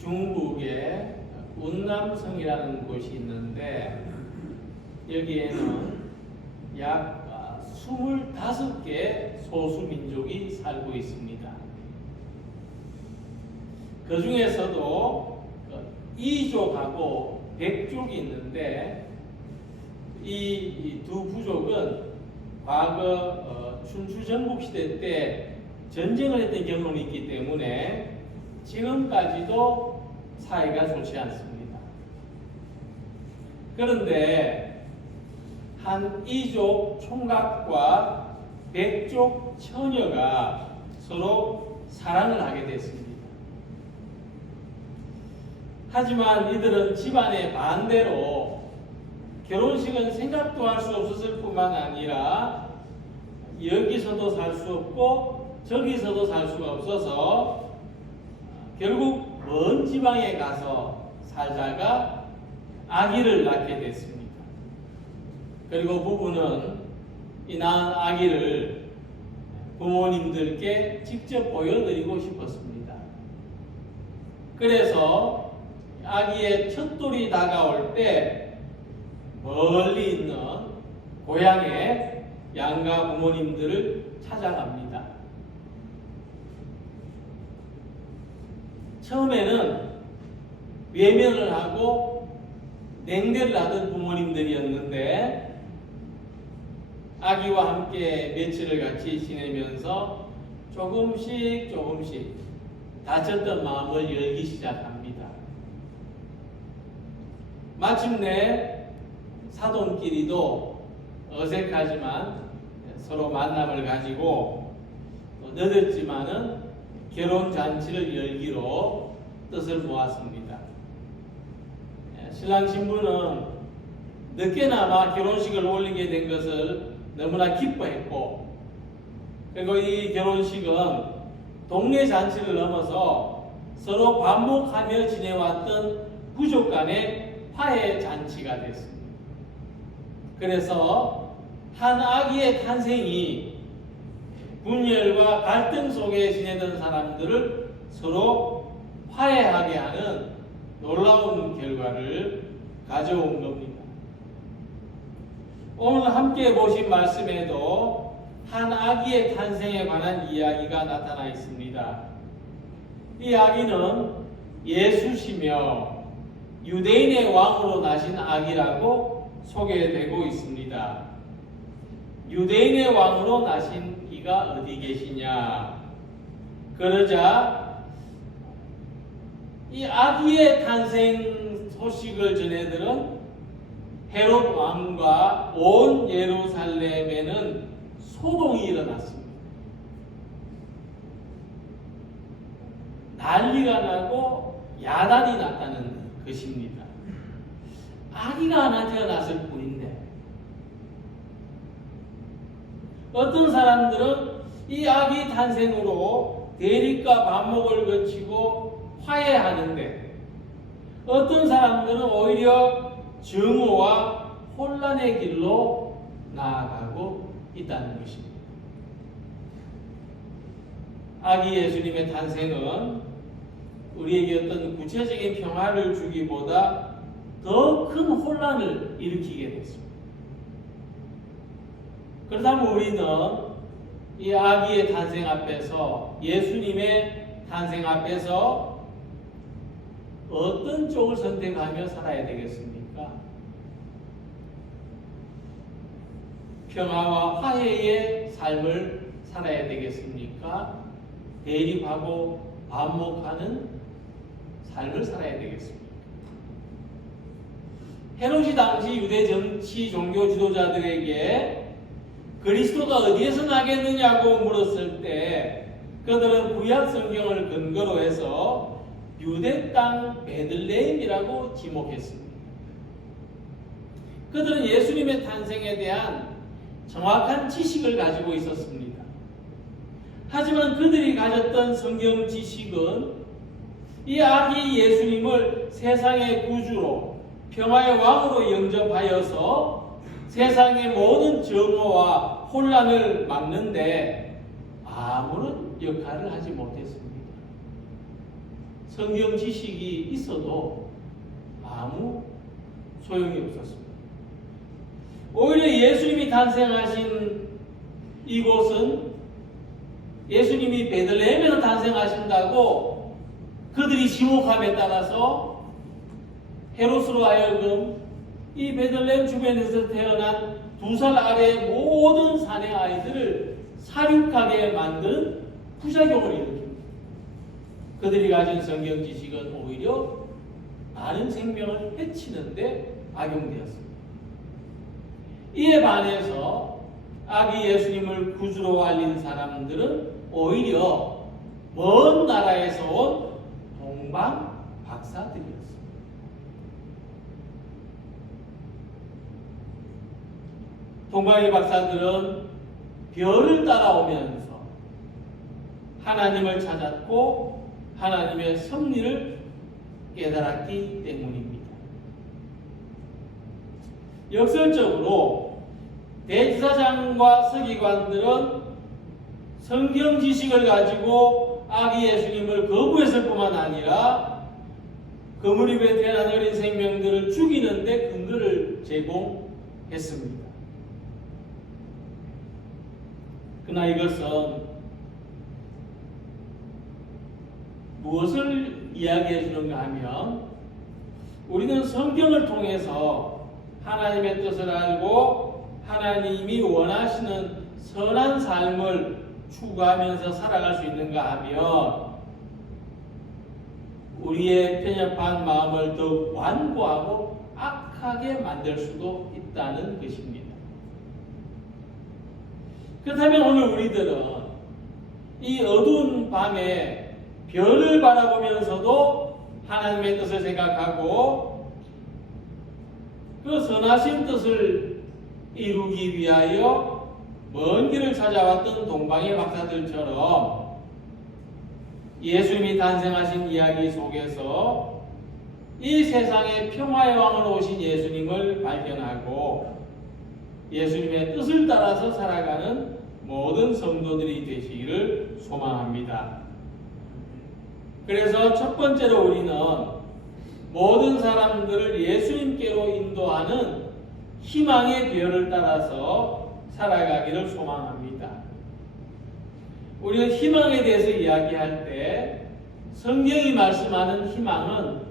중국의 운남성이라는 곳이 있는데 여기에는 약 25개 소수민족이 살고 있습니다. 그 중에서도 이족하고 백족이 있는데 이 두 부족은 과거 춘추 전국시대 때 전쟁을 했던 경험이 있기 때문에 지금까지도 사이가 좋지 않습니다. 그런데 한 이족 총각과 백족 처녀가 서로 사랑을 하게 됐습니다. 하지만 이들은 집안의 반대로 결혼식은 생각도 할 수 없었을 뿐만 아니라 여기서도 살 수 없고 저기서도 살 수가 없어서 결국 먼 지방에 가서 살다가 아기를 낳게 됐습니다. 그리고 부부는 이 낳은 아기를 부모님들께 직접 보여드리고 싶었습니다. 그래서 아기의 첫돌이 다가올 때 멀리 있는 고향의 양가 부모님들을 찾아갑니다. 처음에는 외면을 하고 냉대를 하던 부모님들이었는데 아기와 함께 며칠을 같이 지내면서 조금씩 다쳤던 마음을 열기 시작합니다. 마침내 사돈끼리도 어색하지만 서로 만남을 가지고 늦었지만은 결혼잔치를 열기로 뜻을 모았습니다. 신랑 신부는 늦게나마 결혼식을 올리게 된 것을 너무나 기뻐했고, 그리고 이 결혼식은 동네 잔치를 넘어서 서로 반복하며 지내왔던 부족 간의 화해 잔치가 됐습니다. 그래서 한 아기의 탄생이 분열과 갈등 속에 지내던 사람들을 서로 화해하게 하는 놀라운 결과를 가져온 겁니다. 오늘 함께 보신 말씀에도 한 아기의 탄생에 관한 이야기가 나타나 있습니다. 이 아기는 예수시며 유대인의 왕으로 나신 아기라고 소개되고 있습니다. 유대인의 왕으로 나신 이가 어디 계시냐? 그러자 이 아기의 탄생 소식을 전해들은 헤롯 왕과 온 예루살렘에는 소동이 일어났습니다. 난리가 나고 야단이 났다는 것입니다. 아기가 하나 태어났을 뿐인데 어떤 사람들은 이 아기 탄생으로 대립과 반목을 거치고 화해하는데 어떤 사람들은 오히려 증오와 혼란의 길로 나아가고 있다는 것입니다. 아기 예수님의 탄생은 우리에게 어떤 구체적인 평화를 주기보다 더 큰 혼란을 일으키게 됐습니다. 그렇다면 우리는 이 아기의 탄생 앞에서, 예수님의 탄생 앞에서 어떤 쪽을 선택하며 살아야 되겠습니까? 평화와 화해의 삶을 살아야 되겠습니까? 대립하고 반목하는 삶을 살아야 되겠습니까? 헤롯이 당시 유대 정치 종교 지도자들에게 그리스도가 어디에서 나겠느냐고 물었을 때 그들은 구약 성경을 근거로 해서 유대 땅 베들레헴이라고 지목했습니다. 그들은 예수님의 탄생에 대한 정확한 지식을 가지고 있었습니다. 하지만 그들이 가졌던 성경 지식은 이 아기 예수님을 세상의 구주로, 평화의 왕으로 영접하여서 세상의 모든 증오와 혼란을 막는데 아무런 역할을 하지 못했습니다. 성경 지식이 있어도 아무 소용이 없었습니다. 오히려 예수님이 탄생하신 이곳은 예수님이 베들레헴에서 탄생하신다고 그들이 지목함에 따라서 헤롯으로 하여금 이 베들레헴 주변에서 태어난 2살 아래의 모든 사내 아이들을 사륙하게 만든 부작용을 일으킵니다. 그들이 가진 성경 지식은 오히려 많은 생명을 해치는데 악용되었습니다. 이에 반해서 아기 예수님을 구주로 알린 사람들은 오히려 먼 나라에서 온 동방 박사들이었습니다. 동방의 박사들은 별을 따라오면서 하나님을 찾았고 하나님의 섭리를 깨달았기 때문입니다. 역설적으로 대제사장과 서기관들은 성경 지식을 가지고 아기 예수님을 거부했을 뿐만 아니라 그 무렵에 태어난 어린 생명들을 죽이는 데 근거를 제공했습니다. 그러나 이것은 무엇을 이야기해 주는가 하면 우리는 성경을 통해서 하나님의 뜻을 알고 하나님이 원하시는 선한 삶을 추구하면서 살아갈 수 있는가 하면 우리의 편협한 마음을 더욱 완고하고 악하게 만들 수도 있다는 것입니다. 그렇다면 오늘 우리들은 이 어두운 밤에 별을 바라보면서도 하나님의 뜻을 생각하고 그 선하신 뜻을 이루기 위하여 먼 길을 찾아왔던 동방의 박사들처럼 예수님이 탄생하신 이야기 속에서 이 세상의 평화의 왕으로 오신 예수님을 발견하고 예수님의 뜻을 따라서 살아가는 모든 성도들이 되시기를 소망합니다. 그래서 첫 번째로 우리는 모든 사람들을 예수님께로 인도하는 희망의 별을 따라서 살아가기를 소망합니다. 우리는 희망에 대해서 이야기할 때 성경이 말씀하는 희망은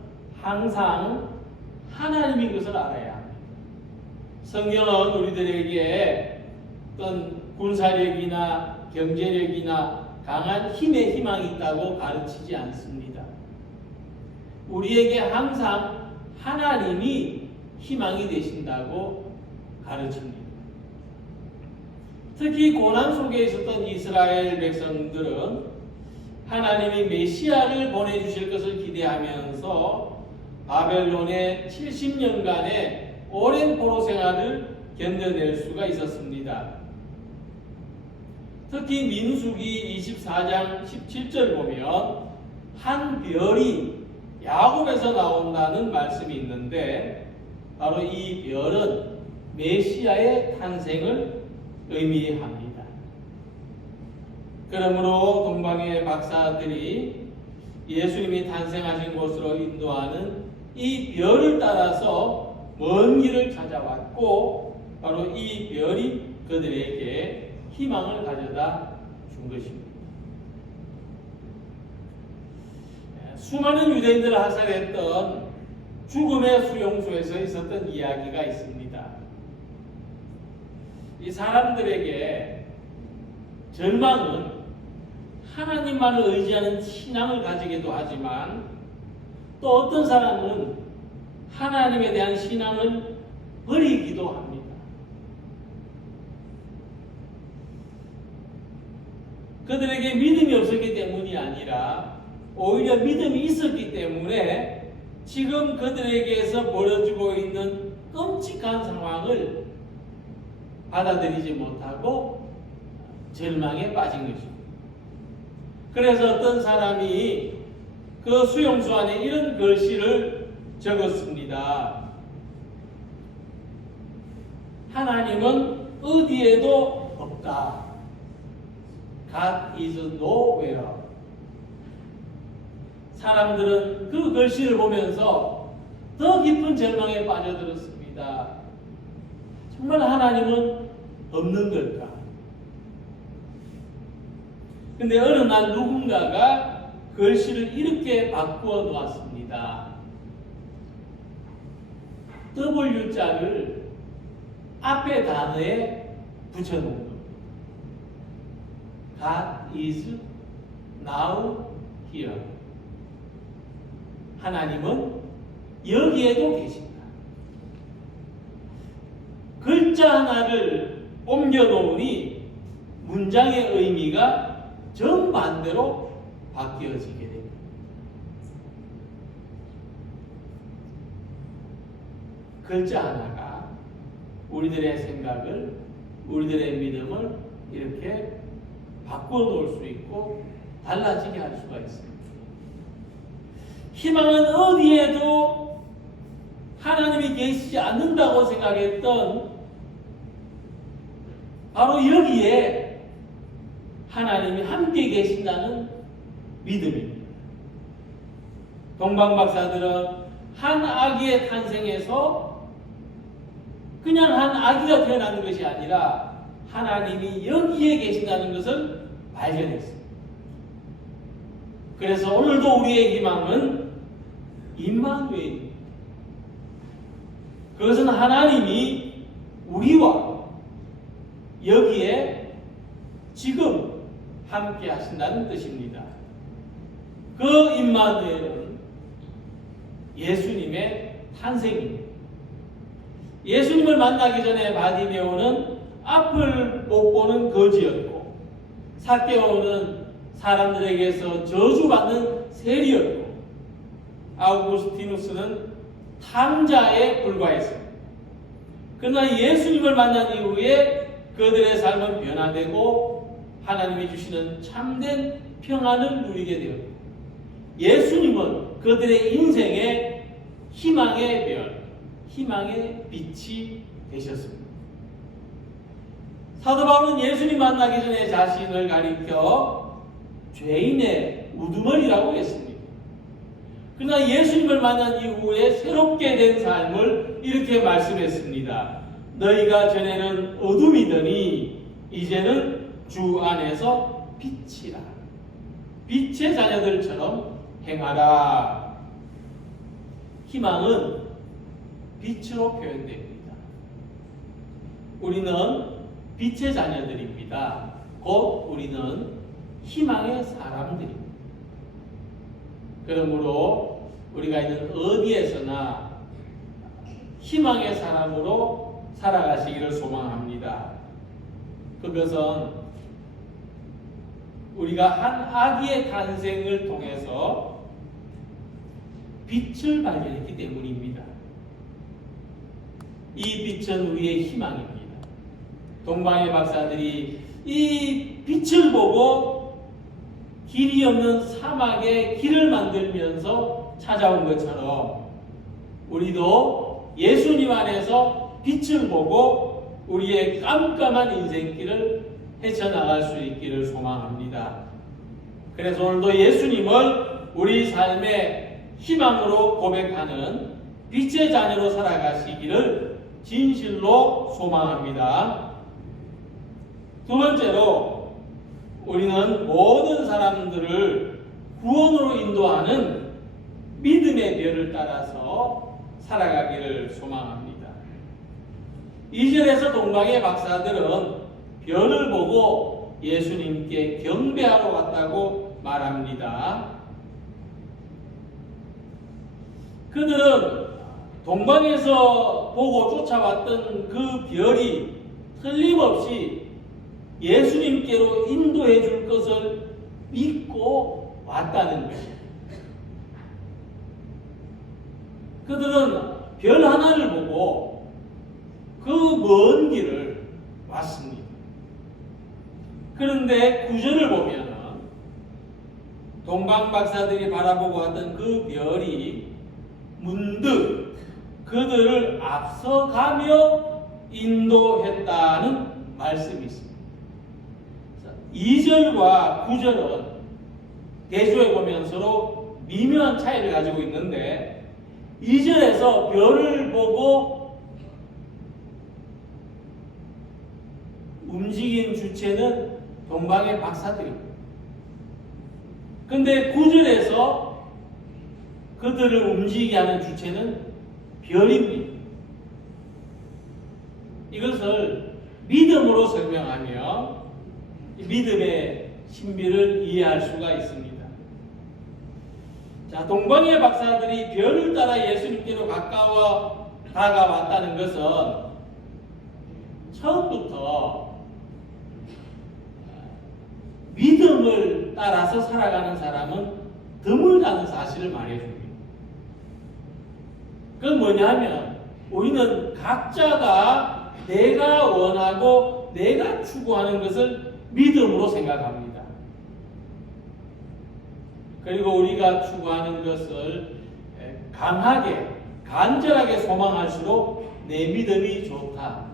항상 하나님인 것을 알아야 합니다. 성경은 우리들에게 어떤 군사력이나 경제력이나 강한 힘의 희망이 있다고 가르치지 않습니다. 우리에게 항상 하나님이 희망이 되신다고 가르칩니다. 특히 고난 속에 있었던 이스라엘 백성들은 하나님이 메시아를 보내주실 것을 기대하면서 바벨론의 70년간의 오랜 포로 생활을 견뎌낼 수가 있었습니다. 특히 민수기 24장 17절 보면 한 별이 야곱에서 나온다는 말씀이 있는데 바로 이 별은 메시아의 탄생을 의미합니다. 그러므로 동방의 박사들이 예수님이 탄생하신 곳으로 인도하는 이 별을 따라서 먼 길을 찾아왔고 바로 이 별이 그들에게 희망을 가져다 준 것입니다. 수많은 유대인들을 학살했던 죽음의 수용소에서 있었던 이야기가 있습니다. 이 사람들에게 절망은 하나님만을 의지하는 신앙을 가지기도 하지만 또 어떤 사람은 하나님에 대한 신앙을 버리기도 합니다. 그들에게 믿음이 없었기 때문이 아니라 오히려 믿음이 있었기 때문에 지금 그들에게서 벌어지고 있는 끔찍한 상황을 받아들이지 못하고 절망에 빠진 것입니다. 그래서 어떤 사람이 그 수용소 안에 이런 글씨를 적었습니다. 하나님은 어디에도 없다. God is nowhere. 사람들은 그 글씨를 보면서 더 깊은 절망에 빠져들었습니다. 정말 하나님은 없는 걸까? 근데 어느 날 누군가가 글씨를 이렇게 바꾸어 놓았습니다. W자를 앞에 단어에 붙여놓은 겁니다. God is now here. 하나님은 여기에도 계신다. 글자 하나를 옮겨놓으니 문장의 의미가 정반대로 바뀌어지게 됩니다. 글자 하나가 우리들의 생각을, 우리들의 믿음을 이렇게 바꾸어 놓을 수 있고 달라지게 할 수가 있습니다. 희망은 어디에도 하나님이 계시지 않는다고 생각했던 바로 여기에 하나님이 함께 계신다는 믿음입니다. 동방박사들은 한 아기의 탄생에서 그냥 한 아기가 태어나는 것이 아니라 하나님이 여기에 계신다는 것을 발견했습니다. 그래서 오늘도 우리의 희망은 임마누엘입니다. 그것은 하나님이 우리와 여기에 지금 함께 하신다는 뜻입니다. 그 임마누엘은 예수님의 탄생입니다. 예수님을 만나기 전에 바디메오는 앞을 못 보는 거지였고, 삭개오는 사람들에게서 저주받는 세리였고, 아우구스티누스는 탕자에 불과했습니다. 그러나 예수님을 만난 이후에 그들의 삶은 변화되고 하나님이 주시는 참된 평안을 누리게 되었습니다. 예수님은 그들의 인생의 희망의 별, 희망의 빛이 되셨습니다. 사도 바울은 예수님 만나기 전에 자신을 가리켜 죄인의 우두머리라고 했습니다. 그러나 예수님을 만난 이후에 새롭게 된 삶을 이렇게 말씀했습니다. 너희가 전에는 어둠이더니 이제는 주 안에서 빛이라. 빛의 자녀들처럼 행하라. 희망은 빛으로 표현됩니다. 우리는 빛의 자녀들입니다. 곧 우리는 희망의 사람들입니다. 그러므로 우리가 있는 어디에서나 희망의 사람으로 살아가시기를 소망합니다. 그것은 우리가 한 아기의 탄생을 통해서 빛을 발견했기 때문입니다. 이 빛은 우리의 희망입니다. 동방의 박사들이 이 빛을 보고 길이 없는 사막에 길을 만들면서 찾아온 것처럼 우리도 예수님 안에서 빛을 보고 우리의 깜깜한 인생길을 헤쳐나갈 수 있기를 소망합니다. 그래서 오늘도 예수님을 우리 삶의 희망으로 고백하는 빛의 자녀로 살아가시기를 진실로 소망합니다. 두 번째로 우리는 모든 사람들을 구원으로 인도하는 믿음의 별을 따라서 살아가기를 소망합니다. 2절에서 동방의 박사들은 별을 보고 예수님께 경배하러 왔다고 말합니다. 그들은 동방에서 보고 쫓아왔던 그 별이 틀림없이 예수님께로 인도해 줄 것을 믿고 왔다는 것입니다. 그들은 별 하나를 보고 그 먼 길을 왔습니다. 그런데 구절을 보면 동방 박사들이 바라보고 왔던 그 별이 문득 그들을 앞서가며 인도했다는 말씀이 있습니다. 2절과 9절은 대조해 보면 서로 미묘한 차이를 가지고 있는데, 2절에서 별을 보고 움직인 주체는 동방의 박사들입니다. 근데 9절에서 그들을 움직이게 하는 주체는 별입니다. 이것을 믿음으로 설명하며 믿음의 신비를 이해할 수가 있습니다. 자, 동방의 박사들이 별을 따라 예수님께로 가까워 다가왔다는 것은 처음부터 믿음을 따라서 살아가는 사람은 드물다는 사실을 말해줍니다. 그건 뭐냐면 우리는 각자가 내가 원하고 내가 추구하는 것을 믿음으로 생각합니다. 그리고 우리가 추구하는 것을 강하게, 간절하게 소망할수록 내 믿음이 좋다,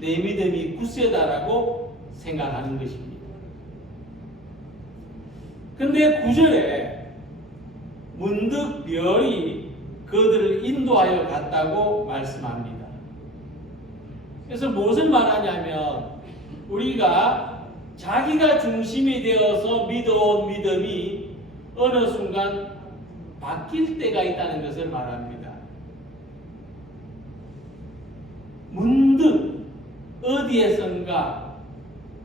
내 믿음이 굳세다라고 생각하는 것입니다. 근데 9절에 문득 별이 그들을 인도하여 갔다고 말씀합니다. 그래서 무엇을 말하냐면 우리가 자기가 중심이 되어서 믿어온 믿음이 어느 순간 바뀔 때가 있다는 것을 말합니다. 문득 어디에선가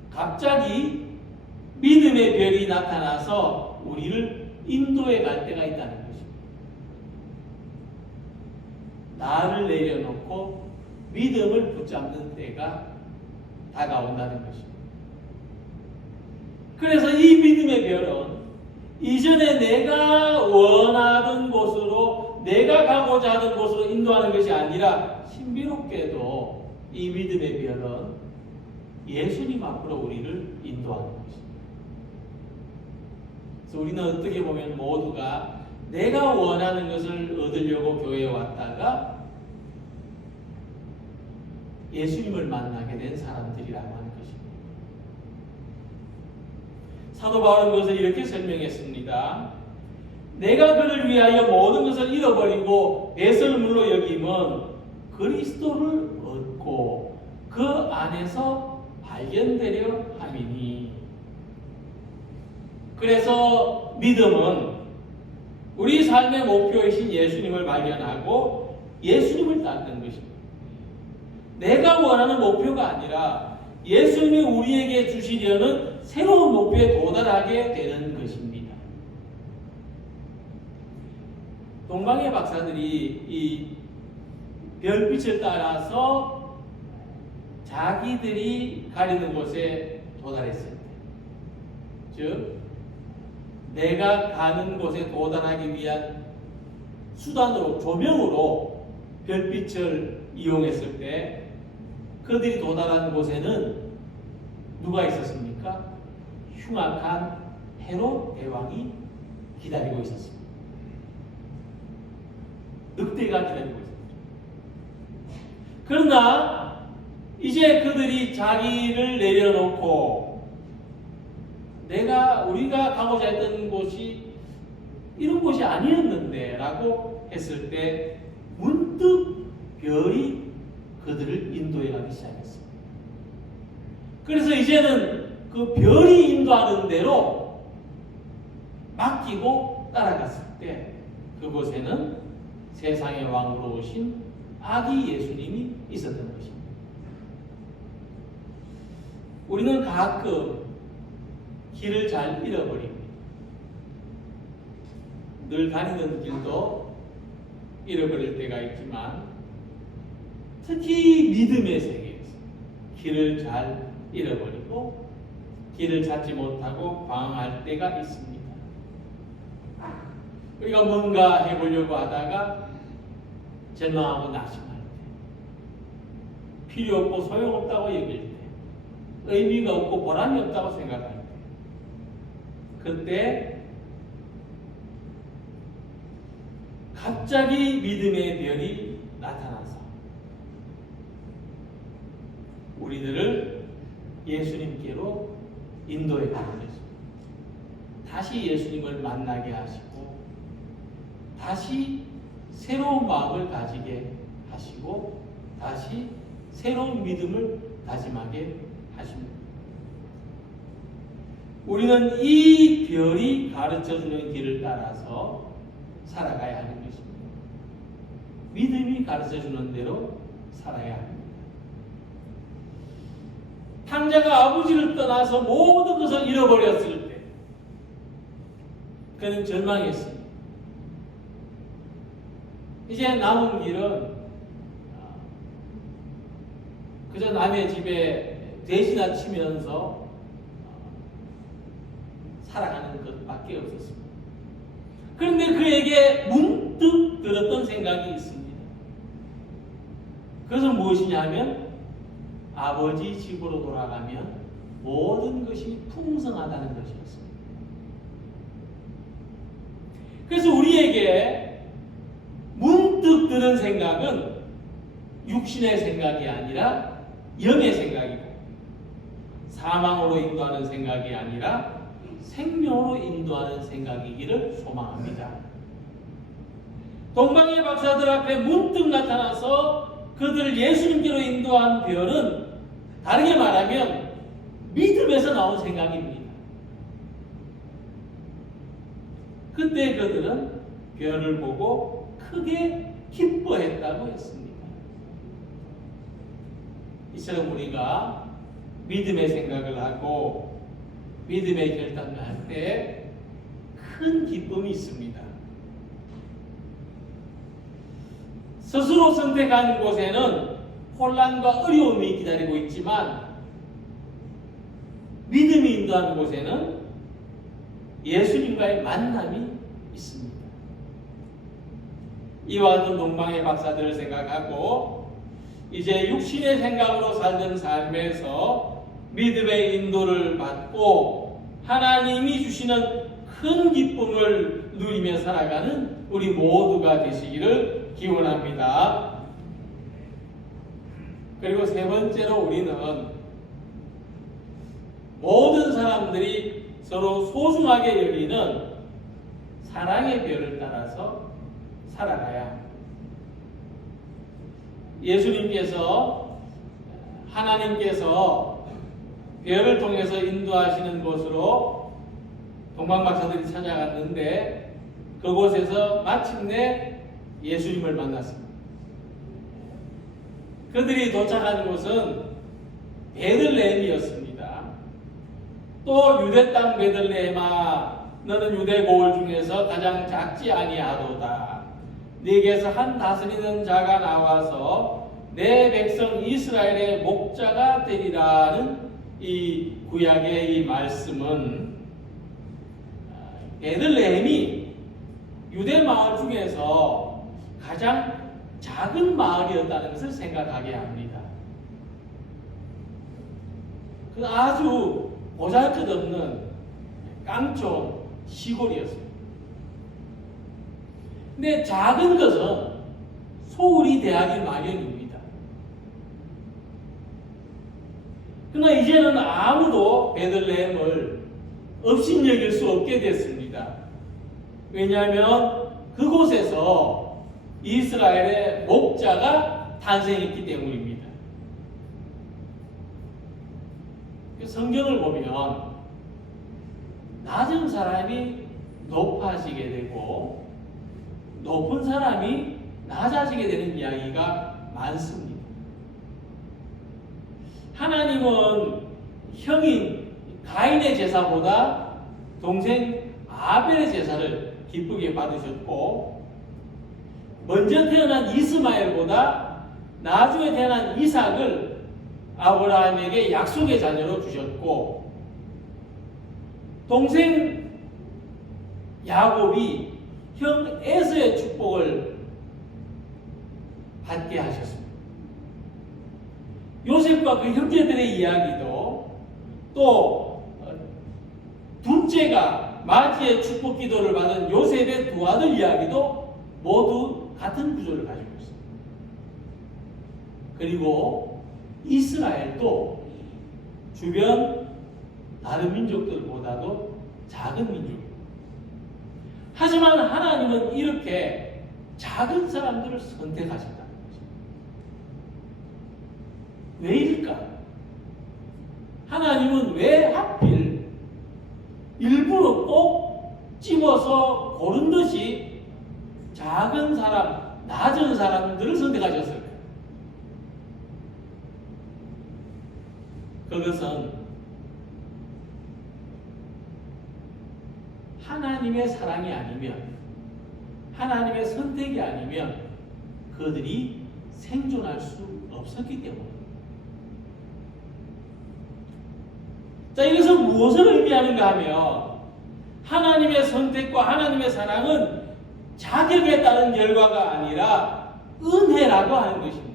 갑자기 믿음의 별이 나타나서 우리를 인도해 갈 때가 있다는 것입니다. 나를 내려놓고 믿음을 붙잡는 때가 다가온다는 것입니다. 그래서 이 믿음의 별은 이전에 내가 원하던 곳으로, 내가 가고자 하는 곳으로 인도하는 것이 아니라 신비롭게도 이 믿음의 별은 예수님 앞으로 우리를 인도하는 것입니다. 그래서 우리는 어떻게 보면 모두가 내가 원하는 것을 얻으려고 교회에 왔다가 예수님을 만나게 된 사람들이라고 하는 것입니다. 사도 바울은 그것을 이렇게 설명했습니다. 내가 그를 위하여 모든 것을 잃어버리고 배설물로 여김은 그리스도를 얻고 그 안에서 발견되려 함이니. 그래서 믿음은 우리 삶의 목표이신 예수님을 발견하고 예수님을 따르는 것입니다. 내가 원하는 목표가 아니라 예수님이 우리에게 주시려는 새로운 목표에 도달하게 되는 것입니다. 동방의 박사들이 이 별빛을 따라서 자기들이 가리는 곳에 도달했을 때, 즉 내가 가는 곳에 도달하기 위한 수단으로, 조명으로 별빛을 이용했을 때 그들이 도달한 곳에는 누가 있었습니까? 흉악한 헤롯 대왕이 기다리고 있었습니다. 늑대가 기다리고 있었습니다. 그러나 이제 그들이 자기를 내려놓고 우리가 가고자 했던 곳이 이런 곳이 아니었는데 라고 했을 때 문득 별이 그들을 인도해 가기 시작했습니다. 그래서 이제는 그 별이 인도하는 대로 맡기고 따라갔을 때 그곳에는 세상의 왕으로 오신 아기 예수님이 있었던 것입니다. 우리는 가끔 길을 잘 잃어버립니다. 늘 다니는 길도 잃어버릴 때가 있지만 특히 믿음의 세계에서 길을 잘 잃어버리고 길을 찾지 못하고 방황할 때가 있습니다. 우리가 뭔가 해보려고 하다가 절망하고 낙심할 때, 필요 없고 소용없다고 여길 때, 의미가 없고 보람이 없다고 생각할 때, 그때 갑자기 믿음의 별이 나타나서 우리들을 예수님께로 인도해 가는 것입니다. 다시 예수님을 만나게 하시고 다시 새로운 마음을 가지게 하시고 다시 새로운 믿음을 다짐하게 하십니다. 우리는 이 별이 가르쳐주는 길을 따라서 살아가야 하는 것입니다. 믿음이 가르쳐주는 대로 살아야 합니다. 탕자가 아버지를 떠나서 모든 것을 잃어버렸을 때 그는 절망했습니다. 이제 남은 길은 그저 남의 집에 대신나 치면서 살아가는 것밖에 없었습니다. 그런데 그에게 문득 들었던 생각이 있습니다. 그것은 무엇이냐 하면 아버지 집으로 돌아가면 모든 것이 풍성하다는 것이었습니다. 그래서 우리에게 문득 드는 생각은 육신의 생각이 아니라 영의 생각이고 사망으로 인도하는 생각이 아니라 생명으로 인도하는 생각이기를 소망합니다. 동방의 박사들 앞에 문득 나타나서 그들을 예수님께로 인도한 별은 다르게 말하면 믿음에서 나온 생각입니다. 그때 그들은 별을 보고 크게 기뻐했다고 했습니다. 이처럼 우리가 믿음의 생각을 하고 믿음의 결단을 할 때 큰 기쁨이 있습니다. 스스로 선택한 곳에는 혼란과 어려움이 기다리고 있지만 믿음이 인도하는 곳에는 예수님과의 만남이 있습니다. 이와 같은 동방의 박사들을 생각하고 이제 육신의 생각으로 살던 삶에서 믿음의 인도를 받고 하나님이 주시는 큰 기쁨을 누리며 살아가는 우리 모두가 되시기를 기원합니다. 그리고 세 번째로 우리는 모든 사람들이 서로 소중하게 여기는 사랑의 별을 따라서 살아가야 합니다. 예수님께서 하나님께서 별을 통해서 인도하시는 곳으로 동방박사들이 찾아갔는데 그곳에서 마침내 예수님을 만났습니다. 그들이 도착한 곳은 베들레헴이었습니다. 또 유대 땅 베들레헴아 너는 유대 고을 중에서 가장 작지 아니하도다. 네게서 한 다스리는 자가 나와서 내 백성 이스라엘의 목자가 되리라는 이 구약의 이 말씀은 베들레헴이 유대 마을 중에서 가장 작은 마을이었다는 것을 생각하게 합니다. 그 아주 보잘것없는 깡촌 시골이었습니다. 근데 작은 것은 소홀히 대하기 마련입니다. 그러나 이제는 아무도 베들레헴을 업신여길 수 없게 됐습니다. 왜냐하면 그곳에서 이스라엘의 목자가 탄생했기 때문입니다. 성경을 보면 낮은 사람이 높아지게 되고 높은 사람이 낮아지게 되는 이야기가 많습니다. 하나님은 형인 가인의 제사보다 동생 아벨의 제사를 기쁘게 받으셨고 먼저 태어난 이스마엘보다 나중에 태어난 이삭을 아브라함에게 약속의 자녀로 주셨고 동생 야곱이 형 에서의 축복을 받게 하셨습니다. 요셉과 그 형제들의 이야기도 또 둘째가 마지의 축복 기도를 받은 요셉의 두 아들 이야기도 모두 같은 구조를 가지고 있습니다. 그리고 이스라엘도 주변 다른 민족들보다도 작은 민족입니다. 하지만 하나님은 이렇게 작은 사람들을 선택하신다는 것입니다. 왜일까? 하나님은 왜 하필 일부러 꼭 집어서 고른 듯이 작은 사람, 낮은 사람들을 선택하셨을까요? 그것은 하나님의 사랑이 아니면, 하나님의 선택이 아니면 그들이 생존할 수 없었기 때문입니다. 자, 이것은 무엇을 의미하는가 하면 하나님의 선택과 하나님의 사랑은 자격에 따른 결과가 아니라 은혜라고 하는 것입니다.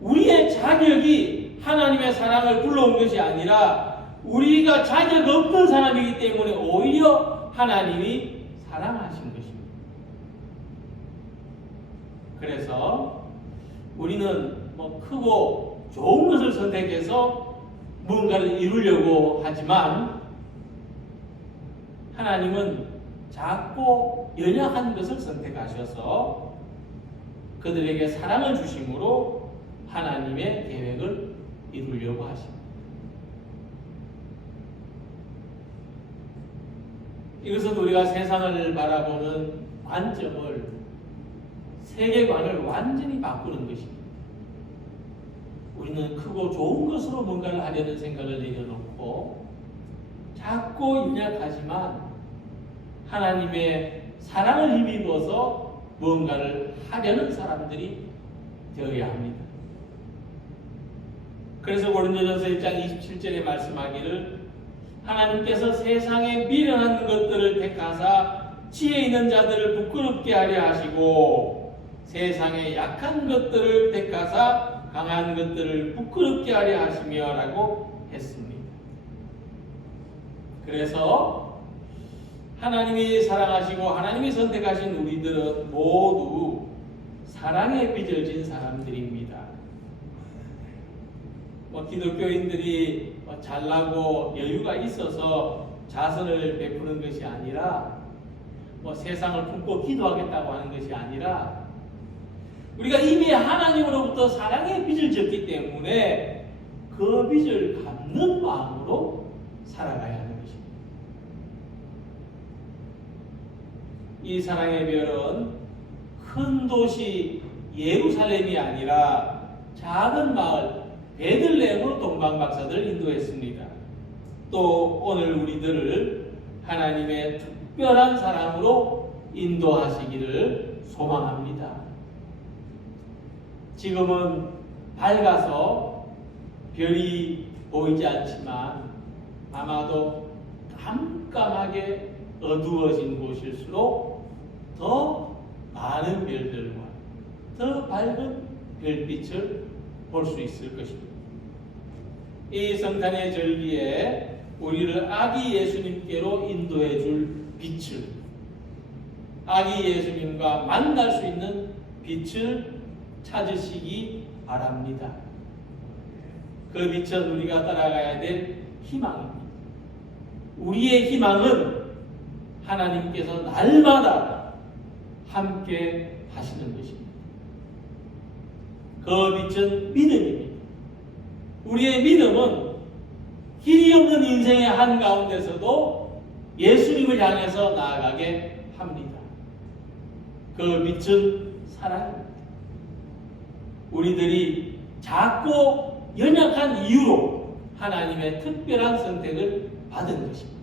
우리의 자격이 하나님의 사랑을 불러온 것이 아니라 우리가 자격 없는 사람이기 때문에 오히려 하나님이 사랑하신 것입니다. 그래서 우리는 크고 좋은 것을 선택해서 무언가를 이루려고 하지만 하나님은 작고 연약한 것을 선택하셔서 그들에게 사랑을 주심으로 하나님의 계획을 이루려고 하십니다. 이것은 우리가 세상을 바라보는 관점을, 세계관을 완전히 바꾸는 것입니다. 우리는 크고 좋은 것으로 뭔가를 하려는 생각을 내려놓고 작고 연약하지만 하나님의 사랑을 힘입어서 무언가를 하려는 사람들이 되어야 합니다. 그래서 고린도전서 1장 27절에 말씀하기를 하나님께서 세상에 미련한 것들을 택하사 지혜 있는 자들을 부끄럽게 하려 하시고 세상에 약한 것들을 택하사 강한 것들을 부끄럽게 하려 하시며 라고 했습니다. 그래서 하나님이 사랑하시고 하나님이 선택하신 우리들은 모두 사랑에 빚어진 사람들입니다. 기독교인들이 잘나고 여유가 있어서 자선을 베푸는 것이 아니라 세상을 품고 기도하겠다고 하는 것이 아니라 우리가 이미 하나님으로부터 사랑의 빚을 졌기 때문에 그 빚을 갚는 마음으로 살아가야 하는 것입니다. 이 사랑의 별은 큰 도시 예루살렘이 아니라 작은 마을 베들레헴으로 동방박사들을 인도했습니다. 또 오늘 우리들을 하나님의 특별한 사랑으로 인도하시기를 소망합니다. 지금은 밝아서 별이 보이지 않지만 아마도 깜깜하게 어두워진 곳일수록 더 많은 별들과 더 밝은 별빛을 볼 수 있을 것입니다. 이 성탄의 절기에 우리를 아기 예수님께로 인도해 줄 빛을, 아기 예수님과 만날 수 있는 빛을 찾으시기 바랍니다. 그 빛은 우리가 따라가야 될 희망입니다. 우리의 희망은 하나님께서 날마다 함께 하시는 것입니다. 그 빛은 믿음입니다. 우리의 믿음은 길이 없는 인생의 한가운데서도 예수님을 향해서 나아가게 합니다. 그 빛은 사랑입니다. 우리들이 작고 연약한 이유로 하나님의 특별한 선택을 받은 것입니다.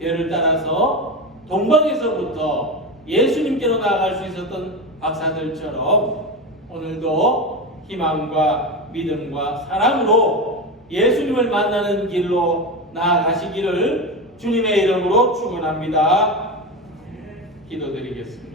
예를 따라서 동방에서부터 예수님께로 나아갈 수 있었던 박사들처럼 오늘도 희망과 믿음과 사랑으로 예수님을 만나는 길로 나아가시기를 주님의 이름으로 축원합니다. 기도드리겠습니다.